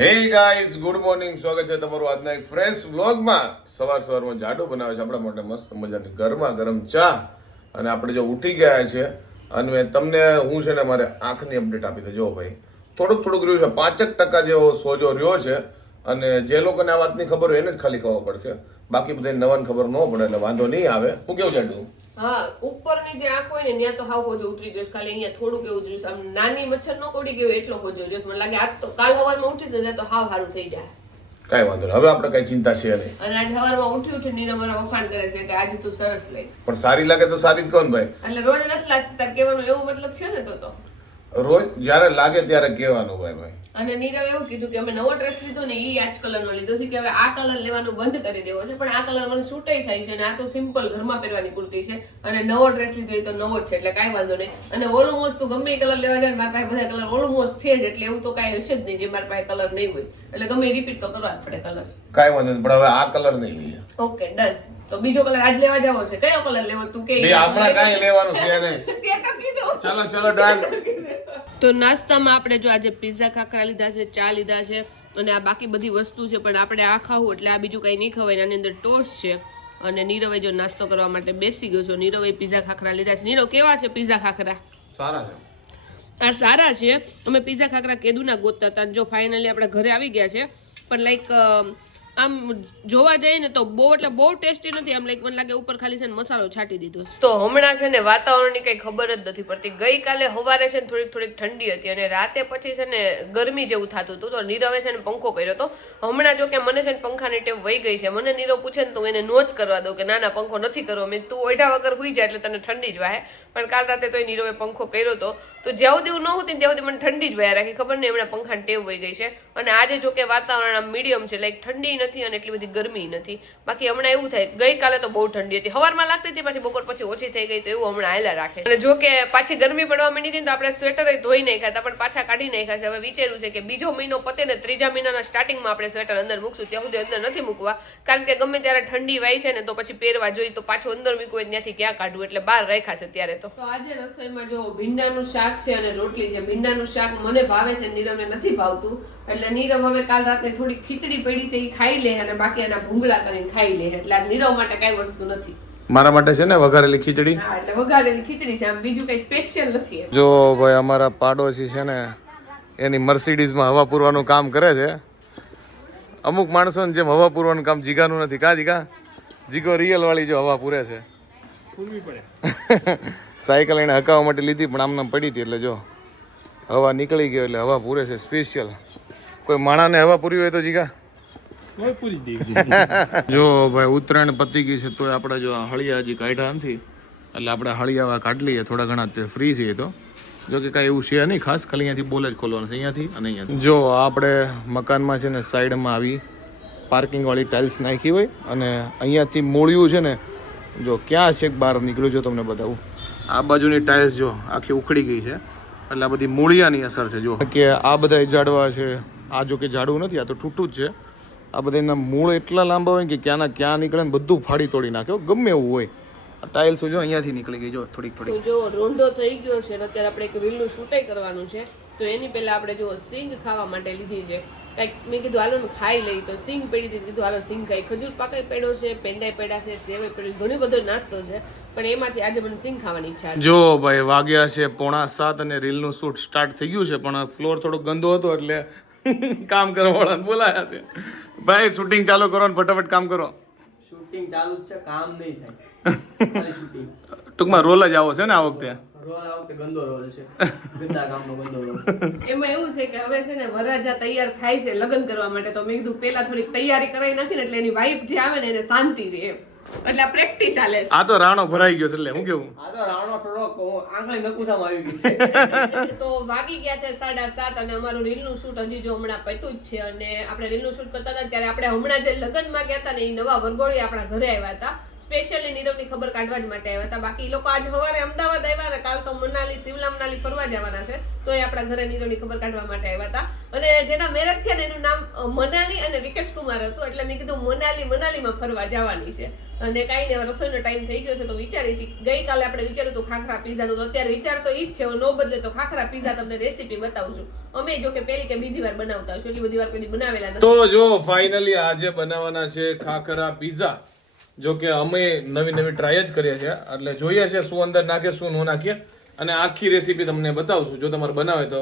Hey guys good morning, સ્વાગત છે તમારું આજના એક ફ્રેશ વ્લોગમાં. સવારમાં જાડુ બનાવે છે આપણા માટે મસ્ત મજાની ગરમા ગરમ ચા. અને આપણે જો ઉઠી ગયા છે અને તમને હું છે ને મારે આંખની અપડેટ આપી દેજો ભાઈ. થોડુંક રહ્યું છે, 5% જેવો સોજો રહ્યો છે. અને જે લોકોને આ વાતની ખબર હોય એને જ ખાલી ખબર પડશે, બાકી બધાને નવાને ખબર ન પડે એટલે વાંધો નહીં આવે. હું કેવું જાડુ? હા, ઉપરની જે આંખ હોય ને ત્યાં તો હાવ હોજો ઉતરી ગયો છે. ખાલી અહીંયા થોડુંક એવું જોઈશે, આમ નાની મચ્છર ન કવડી ગયો એટલો હોજો જોઈશે. મને લાગે આજ તો કાલ સવારમાં ઉઠીશ ને તો હાવ સારું થઈ જાય. કાંઈ વાંધો નહીં, હવે આપણે કઈ ચિંતા છે નહીં. અને આજ સવારમાં ઉઠી નીરવ મારા વખાણ કરે છે કે આજે તું સરસ લાગે. પણ સારી લાગે તો સારી જ કહો ને ભાઈ. એટલે રોજ નથી લાગતી તાર કહેવાનો એવો મતલબ છે ને તો રોજ જ્યારે લાગે ત્યારે કહેવાનું ભાઈ. અને નીરવ એવું કીધું કે અમે નવો ડ્રેસ લીધો ને એ આ જ કલરનો લીધો છે કે હવે આ કલર લેવાનું બંધ કરી દેવો છે, પણ આ કલર મને સૂટય થાય છે અને આ તો સિમ્પલ ઘરમાં પહેરવાની કુર્તી છે અને નવો ડ્રેસ લીધો એ તો નવો જ છે એટલે કાંઈ વાંધો નહીં. અને ઓલમોસ્ટ તું ગમે કલર લેવા જાય મારા પાસે બધા કલર ઓલમોસ્ટ છે જ, એટલે એવું તો કાંઈ હશે જ નહીં જે મારા પાસે કલર નહીં હોય, એટલે ગમે રિપીટ તો કરવા જ પડે કલર. કાંઈ વાંધો નહીં, પણ હવે આ કલર નહીં લઈએ. Okay done. તો બીજો કલર આજ લેવા જાવો છે, કયો કલર લેવો તું કે? હમણાં કાંઈ લેવાનું છે નહીં. તે તો કીધું. ચલો ડન. તો નાસ્તામાં આપણે જો આજે પિઝા ખાખરા લીધા છે, ચા લીધા છે અને આ બાકી બધી વસ્તુ છે, પણ આપણે આ ખાવું એટલે આ બીજું કંઈ નહીં ખવાય. આની અંદર ટોસ્ટ છે અને નીરવે જો નાસ્તો કરવા માટે બેસી ગયો છો. નીરવે પિઝા ખાખરા લીધા છે. નીરવ કેવા છે પિઝા ખાખરા? સારા છે. આ સારા છે. અમે પિઝા ખાખરા કેદુના ગોતતા હતા, જો ફાઇનલી આપણે ઘરે આવી ગયા છે. પણ લાઈક આમ જોવા જઈએ ને તો બહુ એટલે બહુ ટેસ્ટી નથી. આમ લાઈક મને લાગે ઉપર ખાલી છે ને મસાલો છાંટી દીધો છે. તો હમણાં છે ને વાતાવરણની કઈ ખબર જ નથી પડતી. ગઈકાલે સવારે છે ને થોડીક ઠંડી હતી અને રાતે પછી છે ને ગરમી જેવું થતું હતું. તો નીરવે છે ને પંખો કર્યો હતો. હમણાં જો કે મને છે ને પંખાની ટેવ વહી ગઈ છે. મને નીરવ પૂછે ને તો એને નો જ કરવા દઉં કે ના પંખો નથી કરવો. મેં તું ઓઢા વગર હુઈ જાય એટલે તને ઠંડી જ વાહે. પણ કાલ રાતે તો નીરવે પંખો કર્યો હતો તો જ્યાં સુધી હું ન હોતી ત્યાં સુધી મને ઠંડી જ વયા રાખી. ખબર નહીં હમણાં પંખાની ટેવ વહી ગઈ છે. અને આજે જો કે વાતાવરણ આમ મીડિયમ છે, લાઈક ઠંડી નથી અને એટલી બધી ગરમી નથી. બાકી હમણાં એવું થાય ગઈકાલે તો બહુ ઠંડી હતી, સવારમાં લાગતી હતી, પછી બપોર પછી ઓછી થઈ ગઈ, તો એવું હમણાં હાલ્યા રાખે છે. અને જો કે પાછી ગરમી પડવા માંડી હતી તો આપણે સ્વેટર ધોઈ નાખ્યા હતા, પણ પાછા કાઢી નાખ્યા છે. હવે વિચાર્યું છે કે બીજો મહિનો પતે ને ત્રીજા મહિનાના સ્ટાર્ટિંગમાં આપણે સ્વેટર અંદર મૂકશું. ત્યાં સુધી અંદર નથી મૂકવા, કારણ કે ગમે ત્યારે ઠંડી વાય છે ને તો પછી પહેરવા જોઈએ, તો પાછું અંદર મૂકવું હોય ત્યાંથી ક્યાં કાઢવું, એટલે બહાર રાખ્યા છે ત્યારે. તો આજે રસોઈમાં જો ભીંડાનું શાક છે અને રોટલી છે. ભીંડાનું શાક મને ભાવે છે, નીરવને નથી ભાવતું, એટલે નીરવ હવે કાલ રાતે થોડી ખીચડી પડી છે એ ખાઈ લે અને બાકી એના ભૂંગળા કરીને ખાઈ લે. એટલે આ નીરવ માટે કઈ વસ્તુ નથી. મારા માટે છે ને વઘારેલી ખીચડી. હા, એટલે વઘારેલી ખીચડી છે, આમ બીજું કઈ સ્પેશિયલ નથી. જો ભાઈ અમારા પાડોશી છે ને એની મર્સિડીઝમાં હવા પૂરવાનું કામ કરે છે. અમુક માણસોને જેમ હવા પૂરવાનું કામ જીગાનું નથી. કા જીગા? જીગો રિયલ વાળી જો હવા પૂરે છે. સાયકલ એને હકાવવા માટે લીધી પણ આમને પડી હતી, એટલે જો હવા નીકળી ગયો એટલે હવા પૂરે છે સ્પેશિયલ. કોઈ માણાને હવા પૂરી હોય તો જીગા જો ભાઈ ઉત્તરાયણ પતી ગઈ છે તો આપણે જો હળિયા હજી કાઢ્યા નથી, એટલે આપણે હળિયા કાઢી લઈએ થોડા ઘણા ફ્રી છે. તો જો કે કાંઈ એવું છે નહીં ખાસ, ખાલી અહીંયાથી બોલ જ ખોલવાનું છે, અહીંયાથી અને અહીંયાથી. જો આપણે મકાનમાં છે ને સાઈડમાં આવી પાર્કિંગવાળી ટાઇલ્સ નાખી હોય અને અહીંયાથી મૂળિયું છે ને જો ક્યાં છે બહાર નીકળ્યું, જો તમને બતાવું. આ બાજુની ટાઇલ્સ જો આખી ઉખડી ગઈ છે, એટલે આ બધી મૂળિયાની અસર છે. જો કે આ બધા ઝાડવા છે, આ જો કે ઝાડવું નથી, આ તો તૂટું જ છે. આ બધા એના મૂળ એટલા લાંબા હોય કે ક્યાંના ક્યાં નીકળે ને બધું ફાડી તોડી નાખ્યો ગમે એવું હોય. આ ટાઇલ્સ જો અહીંયાથી નીકળી ગઈ જો થોડીક. જો રોંઢો થઈ ગયો છે અને અત્યારે આપણે એક રીલનું શૂટિંગ કરવાનું છે, તો એની પહેલા આપણે જો સિંગ ખાવા માટે લીધી છે. કંઈક મેં કીધું હાલો ને ખાઈ લઈ, તો સિંગ પડી હતી, કીધું હાલો સિંગ ખાઈ. ખજૂર પાકડી પડ્યો છે, પેંડાઈ પડ્યા છે, સેવાઈ પડ્યું છે, ઘણી બધો નાસ્તો છે, પણ એમાંથી આજે મને સિંગ ખાવાની ઈચ્છા છે. જો ભાઈ વાગ્યા છે 6:45 અને રીલનું શૂટ સ્ટાર્ટ થઈ ગયું છે, પણ ફ્લોર થોડો ગંદો હતો એટલે કામ કરવાવાળાને બોલાયા છે. ભાઈ શૂટિંગ ચાલુ કરો ને ફટાફટ કામ કરો. શૂટિંગ ચાલુ છે, કામ નહીં થાય, ખાલી શૂટિંગ. ટૂંકમાં રોલ જ આવો છે ને આ વખતે. રોલ આ વખતે ગંદો રોલ છે, ગંદા કામનો ગંદો રોલ. એમાં એવું છે કે હવે છે ને વરરાજા તૈયાર થાય છે લગ્ન કરવા માટે, તો મેં કીધું પેલા થોડીક તૈયારી કરાવી નાખી ને એટલે એની વાઈફ જે આવે ને એને શાંતિ રહે એમ, એટલે પ્રેક્ટિસ ચાલે છે. આ તો રાણો ભરાઈ ગયો છે એટલે હું કેવું, આ તો રાવણો થોડો આંગળી નકુસામાં આવી ગઈ છે. તો વાગી ગયા છે 7:30 અને અમારું રીલનું શૂટ હજી જો હમણાં પત્યું જ છે. અને આપણે રીલનું શૂટ કરતા હતા ત્યારે આપણે હમણાં જે લગ્નમાં ગયા હતા ને એ નવા વરઘોડી આપણા ઘરે આવ્યા હતા. સ્પેશિયલી નીરવની ખબર કાઢવા જ માટે આવ્યા હતા. બાકી ઈ લોકો આજ સવારે અમદાવાદ આવ્યા ને કાલ તો મનાલી સિમલા મનાલી ફરવા જવાના છે, તો એ આપણા ઘરે નીરવની ખબર કાઢવા માટે આવ્યા હતા. અને જેના મેરેજ થયા ને એનું નામ મનાલી અને વિકેશ કુમાર હતું, એટલે મેં કીધું મનાલીમાં ફરવા જવાની છે. અને કાંઈ નહીં, રસોઈનો ટાઈમ થઈ ગયો છે તો વિચારી છીએ. ગઈકાલે આપણે વિચાર્યું હતું ખાખરા પીઝાનું, તો અત્યારે વિચાર તો ઈ જ છે, નો બદલે તો ખાખરા પીઝા તમને રેસીપી બતાવું છું. અમે જો કે પહેલી કે બીજી વાર બનાવતા હશું, એટલી બધી વાર કોઈ બનાવેલા નથી. તો જો ફાઇનલી આજે બનાવવાના છે ખાખરા પીઝા. જો કે અમે નવી ટ્રાય જ કરીએ છીએ, એટલે જોઈએ છે શું અંદર નાખીએ શું ન નાખીએ, અને આખી રેસીપી તમને બતાવશું. જો તમારે બનાવે તો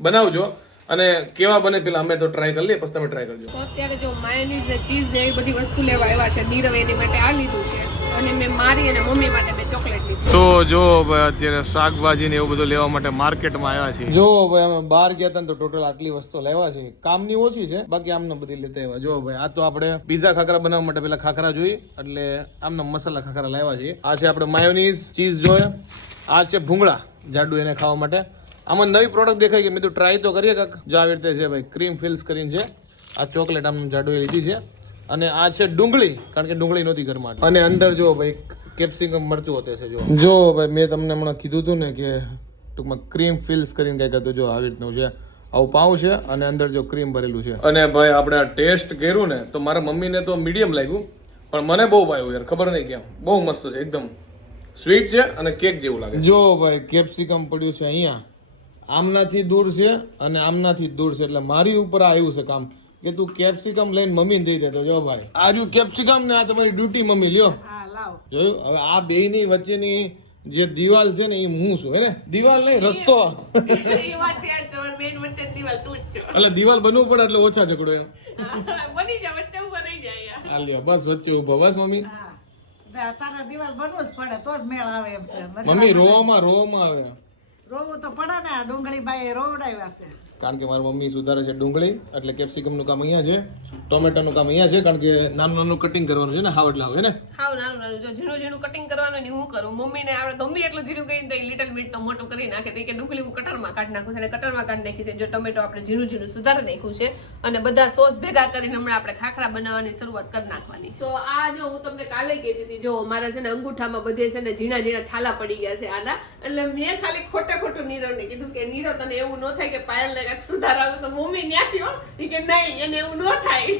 બનાવજો, અને કેવા બને પેલા અમે તો ટ્રાય કરી લઈએ, પછી તમે ટ્રાય કરજો. તો અત્યારે જો માયોનીઝ ને ચીઝ ને એવી બધી વસ્તુ લેવા આવ્યા છે. નીરવ એની માટે આ લીધું છે, અને મેં મારી અને મમ્મી માટે મેં ચોકલેટ લીધી. તો જો ભાઈ અત્યારે શાકભાજી ને એવું બધું લેવા માટે માર્કેટમાં આવ્યા છીએ. જો ભાઈ અમે બહાર ગયા હતા તો ટોટલ આટલી વસ્તુ લેવા છે. કામની ઓછી છે, બાકી આમને બધી લેતા આવ્યા. જો ભાઈ આ તો આપણે પીઝા ખાખરા બનાવવા માટે પેલા ખાખરા જોઈ, એટલે આમને મસાલા ખાખરા લાવ્યા છે. આ છે આપણે માયોનીઝ ચીઝ જોઈએ. આ છે ભૂંગળા જાડુ એને ખાવા માટે. આમાં નવી પ્રોડક્ટ દેખાય કે મેં તો ટ્રાય તો કરીએ કાંક. જો આવી રીતે છે ભાઈ, ક્રીમ ફિલ્સ કરીને છે. આ ચોકલેટ આમ જાડુ એ લીધી છે. અને આ છે ડુંગળી, કારણ કે ડુંગળી નહોતી ઘરમાં. અને અંદર જો ભાઈ કેપ્સિકમ મરચું હોતે છે. જો ભાઈ મેં તમને હમણાં કીધું હતું ને કે ટૂંકમાં ક્રીમ ફિલ્સ કરીને કંઈક હતું. જો આવી રીતનું છે, આવું પાઉં છે અને અંદર જો ક્રીમ ભરેલું છે. અને ભાઈ આપણે આ ટેસ્ટ કર્યું ને તો મારા મમ્મીને તો મીડિયમ લાગ્યું, પણ મને બહુ ભાવ્યું યાર, ખબર નહીં કેમ. બહુ મસ્ત છે, એકદમ સ્વીટ છે અને કેક જેવું લાગે. જો ભાઈ કેપ્સિકમ પડ્યું છે અહીંયા, આમનાથી દૂર છે અને આમનાથી દૂર છે, એટલે મારી ઉપર આવ્યું છે કામ કે તું કેપ્સિકમ લઈને મમ્મીને દઈ દેતો. જો ભાઈ આ રહ્યું કેપ્સિકમ ને આ તમારી ડ્યુટી મમ્મી લ્યો. જોયું? હવે આ બેયની વચ્ચેની જે દિવાલ છે ને એ હું છું, હે ને? દિવાલ નહીં, રસ્તો. એટલે દિવાલ બનવું પડે એટલે ઓછા ઝઘડો એમ. બસ વચ્ચે ઉભો, બસ મમ્મી. તારા દિવાલ બનવું જ પડે તો જ મેળ આવે એમ છે. મમ્મી રોવામાં આવે. રોવું તો પડે ને, ડુંગળી બાઈ રોવડાવ્યા છે. કારણ કે મારી મમ્મી સુધારે છે ડુંગળી, એટલે કેપ્સિકમ નું કામ અહીંયા છે, ટોમેટોનું કામ અહીંયા છે, કારણ કે નાનું કટિંગ કરવાનું છે ને, હાવ એટલે હાવ, હે ને? હાવ નાનું જો ઝીણું કટિંગ કરવાનું ને હું કરું. મમ્મીને આપણે ગમે એટલું ઝીણું કહીને તો લિટલ બીટ તો મોટું કરી નાખે કે ડુંગળી હું કટરમાં કાઢી નાખું છે, અને કટરમાં કાઢી નાખી છે. જો ટોમેટો આપણે ઝીણું સુધારી નાખ્યું છે, અને બધા સોસ ભેગા કરીને હમણાં આપણે ખાખરા બનાવવાની શરૂઆત કરી નાખવાની. તો આ જો હું તમને કાલે કહેતી હતી, જો મારા છે ને અંગૂઠામાં બધે છે ને ઝીણા છાલા પડી ગયા છે આના, એટલે મેં ખાલી ખોટું નીરવને કીધું કે નીરવ તને એવું ન થાય કે પાયલને કાંઈક સુધારાવું, તો મમ્મી ન્યાથી હો કે નહીં એને એવું ન થાય.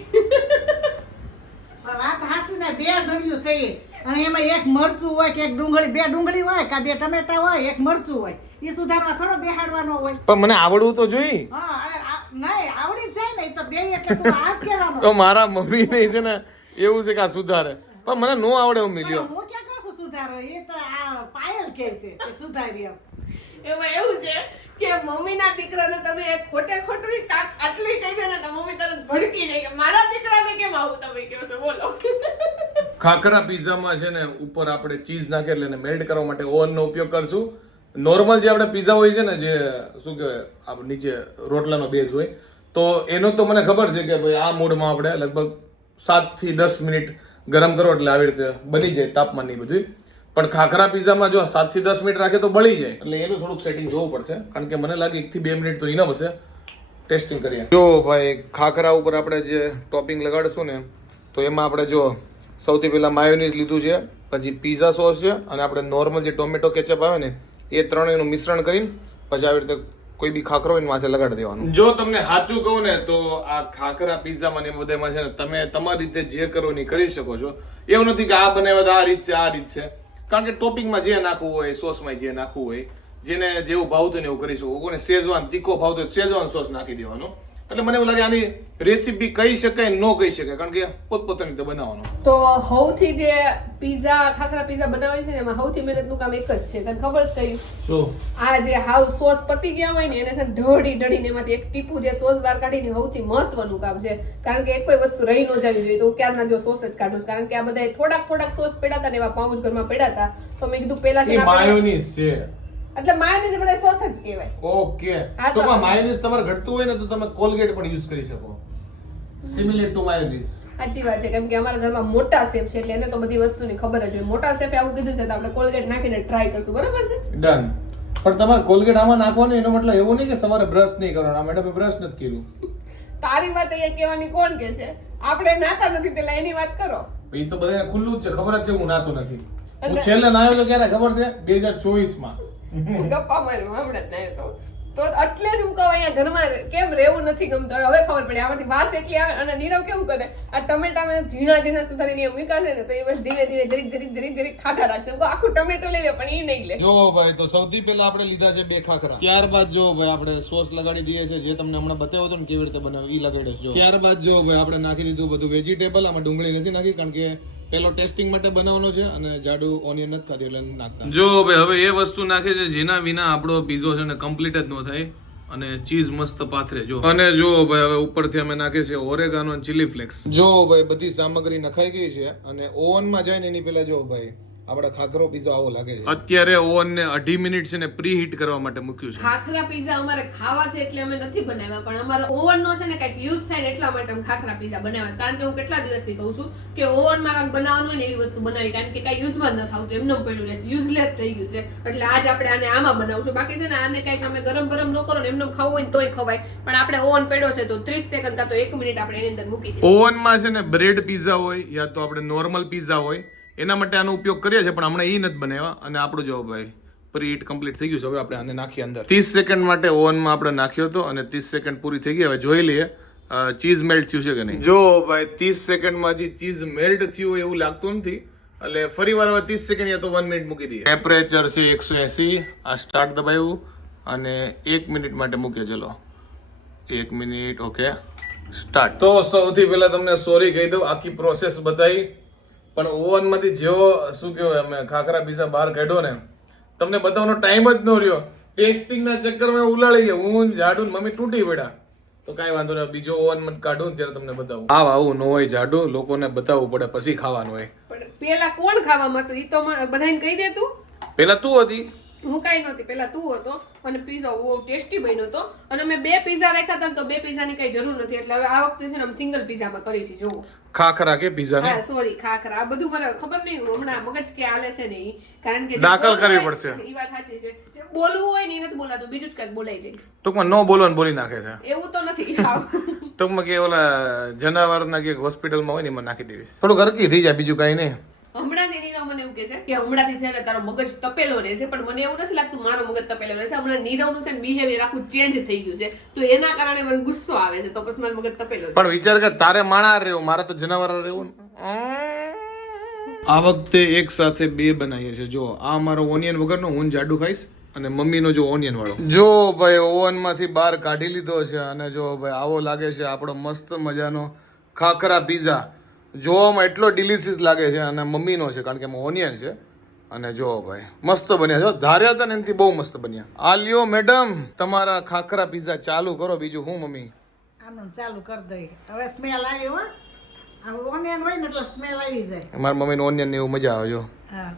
વાત સાચી ને, બે જણ્યું છે એ, અને એમાં એક મરચું હોય કે એક ડુંગળી, બે ડુંગળી હોય કે બે ટમેટા હોય, એક મરચું હોય, એ સુધારવા થોડો બેહાડવાનો હોય. પણ મને આવડવું તો જોઈ. હા નહીં આવડી જ જાય ને, એ તો બે એટલે તું આ જ કહેવાનો. તો મારા મમ્મી ને છે ને એવું છે કે આ સુધારે, પણ મને નો આવડે મમ્મી લ્યો. હું ક્યાં કહું છું સુધારો, એ તો આ પાયલ કહે છે કે સુધારી એમ. એમાં એવું છે કે મમ્મીના દીકરાને તમે ખોટું આટલું કહી દો ને તો મમ્મી તરત ભડકી જાય કે મારા દીકરાને કેમ આવું તમે કહો છો, બોલો. ખાખરા પીઝામાં છે ને ઉપર આપણે ચીઝ નાખે એટલે એને મેલ્ટ કરવા માટે ઓવનનો ઉપયોગ કરશું. નોર્મલ જે આપણે પીઝા હોય છે ને, જે શું કહેવાય આપણે નીચે રોટલાનો બેઝ હોય, તો એનો તો મને ખબર છે કે ભાઈ આ મૂડમાં આપણે લગભગ 7 થી 10 મિનિટ ગરમ કરો એટલે આવી રીતે બની જાય તાપમાનની બધું. પણ ખાખરા પીઝામાં જો 7 થી 10 મિનિટ રાખે તો બળી જાય, એટલે એનું થોડુંક સેટિંગ જોવું પડશે, કારણ કે મને લાગે 1 થી 2 મિનિટ તો ઇનફ હશે. ટેસ્ટિંગ કરીએ. જો ભાઈ ખાખરા ઉપર આપણે જે ટોપિંગ લગાડશું ને, તો એમાં આપણે જો સૌથી પહેલા માયોનીઝ લીધું છે, પછી પીઝા સોસ છે, અને આપણે નોર્મલ જે ટોમેટો કેચઅપ આવે ને એ ત્રણેયનું મિશ્રણ કરીને પછી આવી રીતે કોઈ બી ખાખરો હોય માથે લગાડી દેવાનું. જો તમને સાચું કહું ને તો આ ખાખરા પીઝામાં ને બધામાં છે ને તમે તમારી રીતે જે કરો એ કરી શકો છો. એવું નથી કે આ બનાવ્યા આ રીત છે આ રીત છે, કારણ કે ટોપિંગમાં જે નાખવું હોય, સોસમાં જે નાખવું હોય, જેને જેવું ભાવતું ને એવું કરી શકો. કોને શેઝવાન તીખો ભાવતો શેઝવાન સોસ નાખી દેવાનો. એટલે મને એવું લાગે આની રેસીપી કહી શકાય ન કહી શકાય, કારણ કે પોતપોતાની રીતે બનાવવાનું. તો સૌથી જે ખાખરા પીઝા બનાવે છે ને એમાં સૌથી મહેનતનું કામ એક જ છે, તને ખબર છે કયું? શું? આ જે હાવ સોસ પતી ગયા હોય ને એને છે ઢળીને એમાંથી એક ટીપું જે સોસ બહાર કાઢીને સૌથી મહત્વનું કામ છે, કારણ કે એક કોઈ વસ્તુ રહી ન જવી જોઈએ. તો હું ક્યારના જો સોસ જ કાઢું છું, કારણ કે આ બધા થોડાક સોસ પડ્યા હતા ને એવા પાઉચ ઘરમાં પડ્યા હતા, તો મેં કીધું પેલા છે માયોનીઝ છે, એટલે માયોનીઝ બધા સોસ જ કહેવાય. ઓકે. તો માયોનીઝ તમારે ઘટતું હોય ને તો તમે કોલગેટ પણ યુઝ કરી શકો, સિમિલર ટુ માયોનીઝ. સાચી વાત છે, કેમ કે અમારા ઘરમાં મોટા શેફ છે એટલે એને તો બધી વસ્તુની ખબર જ હોય. મોટા શેફે આવું કીધું છે તો આપણે કોલગેટ નાખીને ટ્રાય કરશું, બરાબર છે? ડન. પણ તમારે કોલગેટ આમાં નાખવાનું એનો મતલબ એવો નહીં કે સવારે બ્રશ નહીં કરવાનો. આ મેડમે બ્રશ નથી કર્યું. તારી વાત અહીંયા કહેવાની કોણ કે છે? આપણે નાતા નથી પેલા એની વાત કરો. એ તો બધાને ખુલ્લું જ છે, ખબર જ છે હું નાતો નથી. હું છેલ્લે નાયો તો ક્યારે ખબર છે? 2024 ગપ્પા માર્યો હમણાં જ નાયો તો એટલે જ હું કહું અહીંયા ઘરમાં કેમ રહેવું નથી ગમતું. હવે ખબર પડી આમાંથી વાસ એટલી આવે. અને નીરવ કેવું કરે, આ ટમેટા મેં ઝીણા સુધારીને મૂક્યા છે ને તો એ બસ ધીમે ધીમે જરીક ખાધા રાખશે. હું આખું ટમેટો લઈ લે પણ એ નહીં લે. જો ભાઈ, તો સૌથી પહેલા આપણે લીધા છે 2 ખાખરા. ત્યારબાદ જો ભાઈ આપણે સોસ લગાડી દઈએ છે, જે તમને હમણાં બતાવ્યો હતો ને કેવી રીતે બનાવ્યું ઈ લગાડ્યો છે. ત્યારબાદ જો ભાઈ આપણે નાખી દીધું બધું વેજીટેબલ. આમાં ડુંગળી નથી નાખી કારણ કે પેલો ટેસ્ટિંગ માટે બનાવવાનો છે અને જાડુ ઓનિયન નથી ખાતી એટલે નાખતા. જો ભાઈ હવે એ વસ્તુ નાખે છે જેના વિના આપણો પીઝો છે ને કમ્પ્લીટ જ ન થાય. અને ચીઝ મસ્ત પાથરે જો. અને જો ભાઈ હવે ઉપરથી અમે નાખે છે ઓરેગાનો અને ચીલી ફ્લેક્સ. જો ભાઈ બધી સામગ્રી નખાઈ ગઈ છે અને ઓવનમાં જાય ને એની પહેલા જો ભાઈ આપડા ખાખરો પીઝા આવો લાગે છે. અત્યારે ઓવન ને 2.5 મિનિટ છે ને પ્રી હીટ કરવા માટે મૂક્યું છે. ખાખરા પીઝા અમારે ખાવા છે એટલે અમે નથી બનાવ્યા, પણ અમારો ઓવન નો છે ને કઈક યુઝ થાય ને એટલા માટે અમે ખાખરા પીઝા બનાવ્યા. કારણ કે હું કેટલા દિવસથી કહું છું કે ઓવન માં કંઈક બનાવવાનું હોય ને એવી વસ્તુ બનાવી, કારણ કે કઈ યુઝમાં ન થતું, એમને પડ્યું રહેશે, યુઝલેસ થઈ ગયું છે. એટલે આજ આપણે આને આમાં બનાવશું. બાકી છે ને આને કઈક અમે ગરમ ન કરો ને એમને ખાવું હોય ને તોય ખવાય, પણ આપણે ઓવન પડ્યો છે તો 30 સેકન્ડ કાં તો 1 મિનિટ આપણે એની અંદર મૂકી દઈએ. ઓવનમાં છે ને બ્રેડ પીઝા હોય યા તો આપણે નોર્મલ પીઝા હોય એના માટે આનો ઉપયોગ કરીએ છીએ, પણ હમણાં એ નથી બનાવ્યા. અને આપણું જો ભાઈ પ્રી હીટ કમ્પ્લીટ થઈ ગયું છે. હવે આપણે આને નાખીએ અંદર. 30 સેકન્ડ માટે ઓવનમાં આપણે નાખ્યો હતો અને 30 સેકન્ડ પૂરી થઈ ગઈ. હવે જોઈ લઈએ ચીઝ મેલ્ટ થયું છે કે નહીં. જો ભાઈ 30 સેકન્ડમાં જે ચીઝ મેલ્ટ થયું હોય એવું લાગતું નથી, એટલે ફરી વાર હવે 30 સેકન્ડ યા તો 1 મિનિટ મૂકી દઈએ. ટેમ્પરેચર છે 180. આ સ્ટાર્ટ દબાવ્યું અને 1 મિનિટ માટે મૂકીએ. ચલો 1 મિનિટ. Okay start. તો સૌથી પહેલા તમને સોરી કહી દઉં, આખી પ્રોસેસ બતાવી, પણ ઓવનમાંથી જેવો શું કહેવાય અમે ખાખરા પીઝા બહાર કાઢ્યો ને તમને બતાવવાનો ટાઈમ જ ન રહ્યો. ટેસ્ટિંગના ચક્કરમાં ઉલાળી ગયા. હું જાડુ મમ્મી તૂટી પડ્યા. તો કાંઈ વાંધો નહીં, બીજો ઓવનમાં કાઢું ને ત્યારે તમને બતાવું. આવું ન હોય જાડુ, લોકોને બતાવવું પડે પછી ખાવાનું હોય. પણ પેલા કોણ ખાવામાં હતું ઈ તો બધાને કહી દે તું. પેલા તું હતી, હું કઈ નહોતી, પેલા તું હતો. અને પીઝા બહુ ટેસ્ટી બન્યો હતો. અને મેં 2 પીઝા રાખ્યા હતા તો 2 પીઝાની કઈ જરૂર નથી, એટલે હવે આ વખતે છે ને સિંગલ પીઝામાં કરી છે. જોવો ખાખરા કે પીઝા ને, હા સોરી ખાખરા, આ બધું મને ખબર નહીં હમણાં મગજ કે હાલે છે ને ઈ, કારણ કે દાખલ કરવી પડશે. ઈ વાત સાચી છે, જે બોલવું હોય ને એ નથી બોલાતું, બીજું જ કઈક બોલાઈ જાય. ટૂંકમાં ન બોલવાનું બોલી નાખે છે. એવું તો નથી. ટૂંકમાં કે ઓલા જનાવરના કે હોસ્પિટલમાં હોય ને એમાં નાખી દેવીશ. થોડું ગરકી થઈ જાય, બીજું કઈ નહીં. હમણાં નીરવ મને એવું કહે છે કે હમણાંથી છે ને તારો મગજ તપેલો રહેશે, પણ મને એવું નથી લાગતું મારો મગજ તપેલો રહેશે. હમણાં નીરવનું છે ને બિહેવિયર આખું ચેન્જ થઈ ગયું છે, તો એના કારણે મને ગુસ્સો આવે છે, તો પછી મારું મગજ તપેલો છે. પણ વિચાર કર, તારે માણા રહેવું, મારે તો જનાવર રહેવું. આ વખતે એક સાથે 2 બનાવીએ છીએ. જો આ મારો ઓનિયન વગરનો, હું જાડુ ખાઈશ, અને મમ્મીનો જો ઓનિયન વાળો. જો ભાઈ ઓવનમાંથી બહાર કાઢી લીધો છે અને જો ભાઈ આવો લાગે છે આપણો મસ્ત મજાનો ખાખરા પીઝા. જોવામાં એટલો ડિલિશિયસ લાગે છે અને મમ્મીનો છે કારણ કે એમાં ઓનિયન છે. અને જો ભાઈ મસ્ત બન્યા. જો ધાર્યા હતા ને એનાથી બહુ મસ્ત બન્યા. આ લ્યો મેડમ તમારા ખાખરા પીઝા ચાલુ કરો. બીજું હું મમ્મી આનું ચાલુ કરી દઈ. હવે સ્મેલ આવી હો, આ ઓનિયન હોય ને એટલે સ્મેલ આવી જાય. મારા મમ્મીનો ઓનિયન ને એવું મજા આવે. જો હા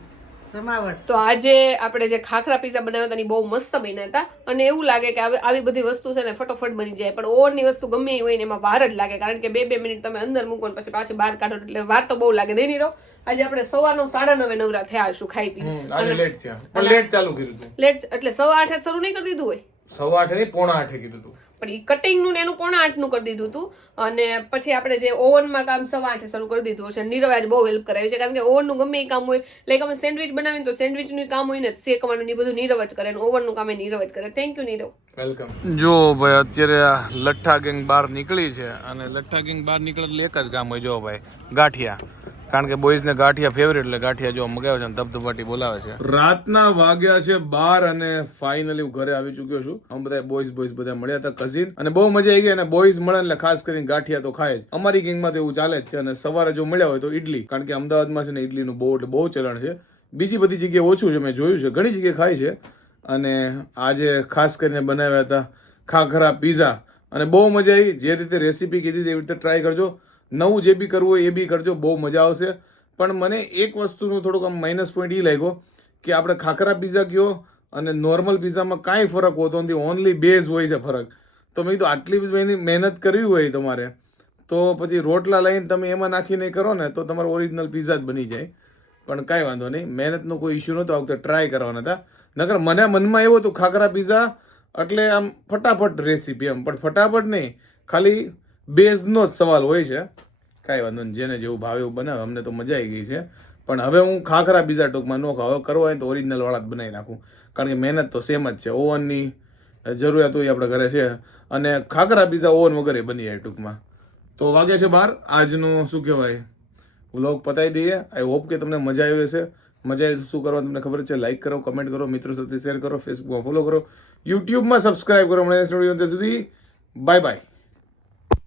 જમાવટ. તો આજે આપણે જે ખાખરા પીઝા બનાવ્યા હતા એ બહુ મસ્ત બન્યા હતા. અને એવું લાગે કે આવી બધી વસ્તુ છે ને ફટોફટ બની જાય, પણ ઓવનની વસ્તુ ગમે એ હોય ને એમાં વાર જ લાગે, કારણ કે 2 મિનિટ તમે અંદર મૂકો ને પછી પાછી બહાર કાઢો એટલે વાર તો બહુ લાગે. નહીં રહો. આજે આપણે સવારનો 9:30 નવરા થયા હશું ખાઈ પી. આજે લેટ છે, પણ લેટ ચાલુ કર્યું હતું. લેટ એટલે 8:30 શરૂ નહીં કરી દીધું હોય, 8:15 નહીં 7:45 કીધું હતું, પણ એ કટિંગનું ને એનું 7:45 કરી દીધું હતું. અને પછી આપણે જે ઓવનમાં કામ 8:15 શરૂ કરી દીધું છે. નીરવ આજ બહુ હેલ્પ કરાવી છે, કારણ કે ઓવનનું ગમે એ કામ હોય, લાઈક અમે સેન્ડવિચ બનાવીને તો સેન્ડવિચનું કામ હોય ને શેકવાનું એ બધું નીરવ જ કરે, અને ઓવનનું કામ એ નીરવ જ કરે. Thank you Nirav. વેલકમ. જો ભાઈ અત્યારે આ લઠ્ઠા ગેંગ બહાર નીકળી છે, અને લઠ્ઠા ગેંગ બહાર નીકળે એટલે એક જ કામ હોય. જો ભાઈ ગાંઠિયા, કારણ કે બોયઝ ને ગાંઠિયા ફેવરેટ, એટલે ગાંઠિયા જો મગાવ્યો છે, ધબધબાટી બોલાવે છે. રાતના વાગ્યા છે 12 અને ફાઇનલી હું ઘરે આવી ચુક્યો છું. અમે બધા બોયઝ બધા મળ્યા હતા, કઝિન, અને બહુ મજા આવી ગઈ. અને બોયઝ મળે એટલે ખાસ કરીને ગાંઠિયા તો ખાય જ. અમારી ગેંગમાં તો એવું ચાલે જ છે. અને સવારે જો મળ્યા હોય તો ઈડલી, કારણ કે અમદાવાદમાં છે ને ઈડલીનું બહુ ચલણ છે. બીજી બધી જગ્યાએ ઓછું છે, મેં જોયું છે, ઘણી જગ્યાએ ખાય છે. અને આજે ખાસ કરીને બનાવ્યા હતા ખાખરા પીઝા, અને બહુ મજા આવી. જે રીતે રેસીપી કીધી એવી રીતે ટ્રાય કરજો. નવું જે બી કરવું હોય એ બી કરજો, બહુ મજા આવશે. પણ મને એક વસ્તુનું થોડુંક આમ માઇનસ પોઈન્ટ એ લાગ્યો કે આપણે ખાખરા પીઝા કયો અને નોર્મલ પીઝામાં કાંઈ ફરક હોતો નથી, ઓનલી બેઝ હોય છે ફરક. તો મેં કીધું આટલી બધી મહેનત કરવી હોય તમારે તો પછી રોટલા લઈને તમે એમાં નાખીને કરો ને તો તમારો ઓરિજિનલ પીઝા જ બની જાય. પણ કાંઈ વાંધો નહીં, મહેનતનો કોઈ ઇશ્યુ નહોતો. આ વખતે ટ્રાય કરવાના હતા. નકર મને મનમાં એવું હતું ખાખરા પીઝા એટલે આમ ફટાફટ રેસીપી એમ, પણ ફટાફટ નહીં, ખાલી બેઝનો જ સવાલ હોય છે. કાંઈ વાંધો નહીં, જેને જેવું ભાવે એવું બનાવે. અમને તો મજા આવી ગઈ છે. પણ હવે હું ખાખરા પીઝા ટૂંકમાં ન ખાવ. હવે કરવો હોય તો ઓરિજિનલ વાળા જ બનાવી નાખું, કારણ કે મહેનત તો સેમ જ છે. ઓવનની જરૂરિયાત હોય આપણા ઘરે છે, અને ખાખરા પીઝા ઓવન વગર બની જાય ટૂંકમાં. તો વાગે છે 12. આજનું શું કહેવાય વ્લોગ પતાવી દઈએ. આઈ હોપ કે તમને મજા આવી હશે. મજા આવી શું કરવા તમને ખબર છે. લાઈક કરો, કમેન્ટ કરો, મિત્રો સાથે શેર કરો, ફેસબુકમાં ફોલો કરો, યુટ્યુબમાં સબસ્ક્રાઈબ કરો. મળે ત્યાં સુધી બાય બાય.